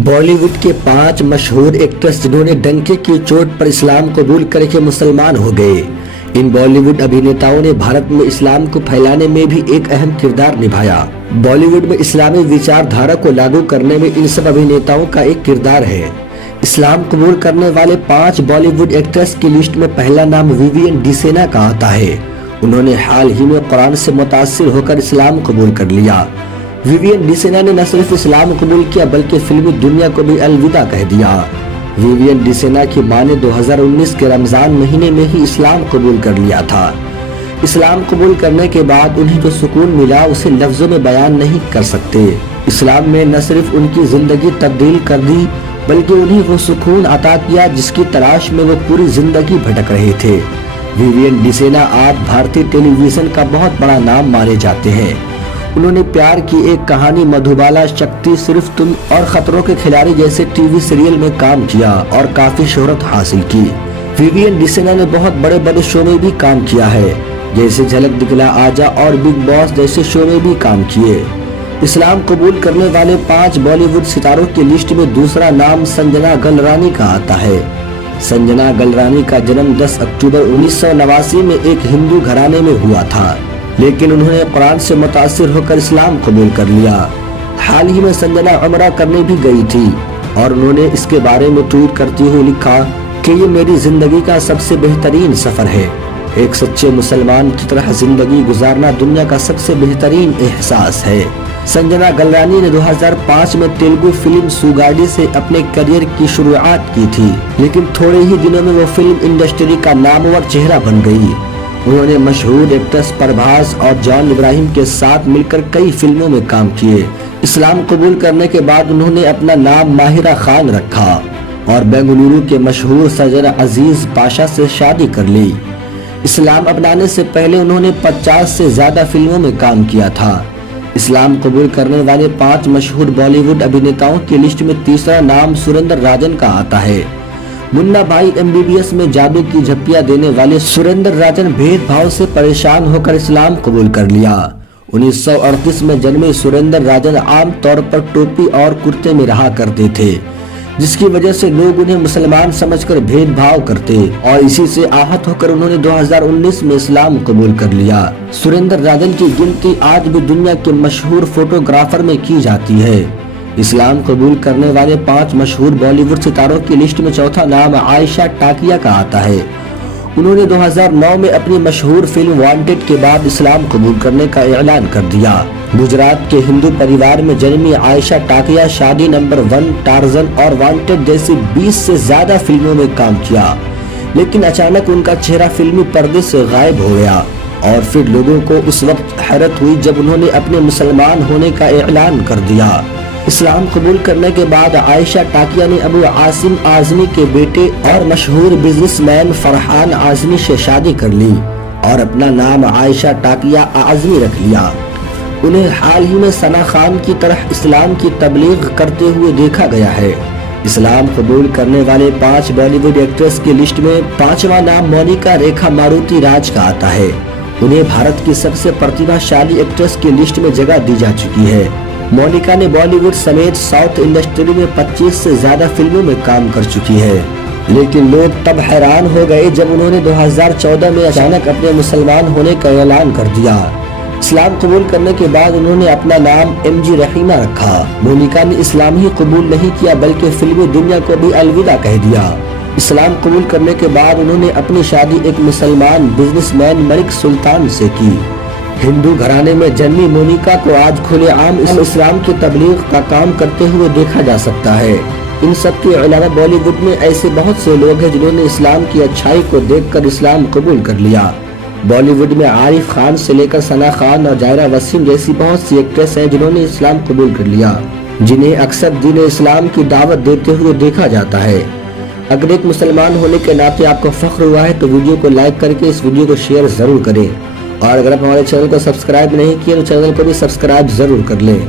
बॉलीवुड के 5 मशहूर एक्ट्रेस जिन्होंने डंके की चोट पर इस्लाम कबूल करके मुसलमान हो गए। इन बॉलीवुड अभिनेताओं ने भारत में इस्लाम को फैलाने में भी एक अहम किरदार निभाया। बॉलीवुड में इस्लामी विचारधारा को लागू करने में इन सब अभिनेताओं का एक किरदार है। इस्लाम कबूल करने वाले 5 बॉलीवुड एक्ट्रेस की लिस्ट में पहला नाम विवियन डिसेना का आता है। उन्होंने हाल ही में कुरान से मुतासिर होकर इस्लाम कबूल कर लिया। विवियन डिसेना ने न सिर्फ इस्लाम कबूल किया बल्कि फिल्मी दुनिया को भी अलविदा कह दिया। विवियन डिसेना की मां ने 2019 के रमजान महीने में ही इस्लाम कबूल कर लिया था। इस्लाम कबूल करने के बाद उन्हें जो सुकून मिला उसे लफ्जों में बयान नहीं कर सकते। इस्लाम में न सिर्फ उनकी जिंदगी तब्दील कर दी बल्कि उन्हें वो सुकून अता किया जिसकी तलाश में वो पूरी जिंदगी भटक रहे थे। विवियन डिसेना आज भारतीय टेलीविजन का बहुत बड़ा नाम माने जाते हैं। उन्होंने प्यार की एक कहानी, मधुबाला, शक्ति, सिर्फ तुम और खतरों के खिलाड़ी जैसे टीवी सीरियल में काम किया और काफी शोहरत हासिल की। विवियन डिसेना ने बहुत बड़े बड़े शो में भी काम किया है, जैसे झलक दिखला आजा और बिग बॉस जैसे शो में भी काम किए। इस्लाम कबूल करने वाले 5 बॉलीवुड सितारों की लिस्ट में दूसरा नाम संजना गलरानी का आता है। संजना गलरानी का जन्म 10 अक्टूबर 1989 में एक हिंदू घराने में हुआ था, लेकिन उन्होंने कुरान से मुतासिर होकर इस्लाम कबूल कर लिया। हाल ही में संजना उम्रा करने भी गई थी और उन्होंने इसके बारे में ट्वीट करते हुए लिखा कि ये मेरी जिंदगी का सबसे बेहतरीन सफर है। एक सच्चे मुसलमान की तरह जिंदगी गुजारना दुनिया का सबसे बेहतरीन एहसास है। संजना गलरानी ने 2005 में तेलुगु फिल्म सुगाडी से अपने करियर की शुरुआत की थी, लेकिन थोड़े ही दिनों में वो फिल्म इंडस्ट्री का नामवर चेहरा बन गई। उन्होंने मशहूर एक्ट्रेस प्रभास और जॉन इब्राहिम के साथ मिलकर कई फिल्मों में काम किए। इस्लाम कबूल करने के बाद उन्होंने अपना नाम माहिरा खान रखा और बेंगलुरु के मशहूर सजन अजीज पाशा से शादी कर ली। इस्लाम अपनाने से पहले उन्होंने 50 से ज्यादा फिल्मों में काम किया था। इस्लाम कबूल करने वाले 5 मशहूर बॉलीवुड अभिनेताओं की लिस्ट में तीसरा नाम सुरेंद्र राजन का आता है। मुन्ना भाई MBBS में जादू की झप्पियां देने वाले सुरेंद्र राजन भेदभाव से परेशान होकर इस्लाम कबूल कर लिया। 1938 में जन्मे सुरेंद्र राजन आम तौर पर टोपी और कुर्ते में रहा करते थे, जिसकी वजह से लोग उन्हें मुसलमान समझकर भेदभाव करते और इसी से आहत होकर उन्होंने 2019 में इस्लाम कबूल कर लिया। सुरेंद्र राजन की गिनती आज भी दुनिया के मशहूर फोटोग्राफर में की जाती है। इस्लाम कबूल करने वाले 5 मशहूर बॉलीवुड सितारों की लिस्ट में चौथा नाम आयशा टाकिया का आता है। उन्होंने 2009 में अपनी मशहूर फिल्म वांटेड के बाद इस्लाम कबूल करने का ऐलान कर दिया। गुजरात के हिंदू परिवार में जन्मी आयशा टाकिया शादी नंबर 1, टार्जन और वांटेड जैसी 20 से ज्यादा फिल्मों में काम किया, लेकिन अचानक उनका चेहरा फिल्मी पर्दे से गायब हो गया और फिर लोगों को उस वक्त हैरत हुई जब उन्होंने अपने मुसलमान होने का ऐलान कर दिया। इस्लाम कबूल करने के बाद आयशा टाकिया ने अबू आसिम आजमी के बेटे और मशहूर बिजनेसमैन फरहान आजमी से शादी कर ली और अपना नाम आयशा टाकिया आजमी रख लिया। उन्हें हाल ही में सना खान की तरह इस्लाम की तबलीग करते हुए देखा गया है। इस्लाम कबूल करने वाले 5 बॉलीवुड एक्ट्रेस की लिस्ट में 5वां नाम मोनिका रेखा मारुति राज का आता है। उन्हें भारत की सबसे प्रतिभाशाली एक्ट्रेस की लिस्ट में जगह दी जा चुकी है। मोनिका ने बॉलीवुड समेत साउथ इंडस्ट्री में 25 से ज्यादा फिल्मों में काम कर चुकी है, लेकिन लोग तब हैरान हो गए जब उन्होंने 2014 में अचानक अपने मुसलमान होने का ऐलान कर दिया। इस्लाम कबूल करने के बाद उन्होंने अपना नाम MG रहीमा रखा। मोनिका ने इस्लाम ही कबूल नहीं किया बल्कि फिल्मी दुनिया को भी अलविदा कह दिया। इस्लाम कबूल करने के बाद उन्होंने अपनी शादी एक मुसलमान बिजनेसमैन मलिक सुल्तान से की। हिंदू घराने में जन्मी मोनिका को आज खुलेआम इस्लाम की तबलीग का काम करते हुए देखा जा सकता है। इन सब के अलावा बॉलीवुड में ऐसे बहुत से लोग हैं जिन्होंने इस्लाम की अच्छाई को देखकर इस्लाम कबूल कर लिया। बॉलीवुड में आरिफ खान से लेकर सना खान और जायरा वसीम जैसी बहुत सी एक्ट्रेस हैं जिन्होंने इस्लाम कबूल कर लिया, जिन्हें अक्सर दीन इस्लाम की दावत देते हुए देखा जाता है। अगर एक मुसलमान होने के नाते आपको फख्र हुआ है तो वीडियो को लाइक करके इस वीडियो को शेयर जरूर करें और अगर आप हमारे चैनल को सब्सक्राइब नहीं किए तो चैनल को भी सब्सक्राइब जरूर कर लें।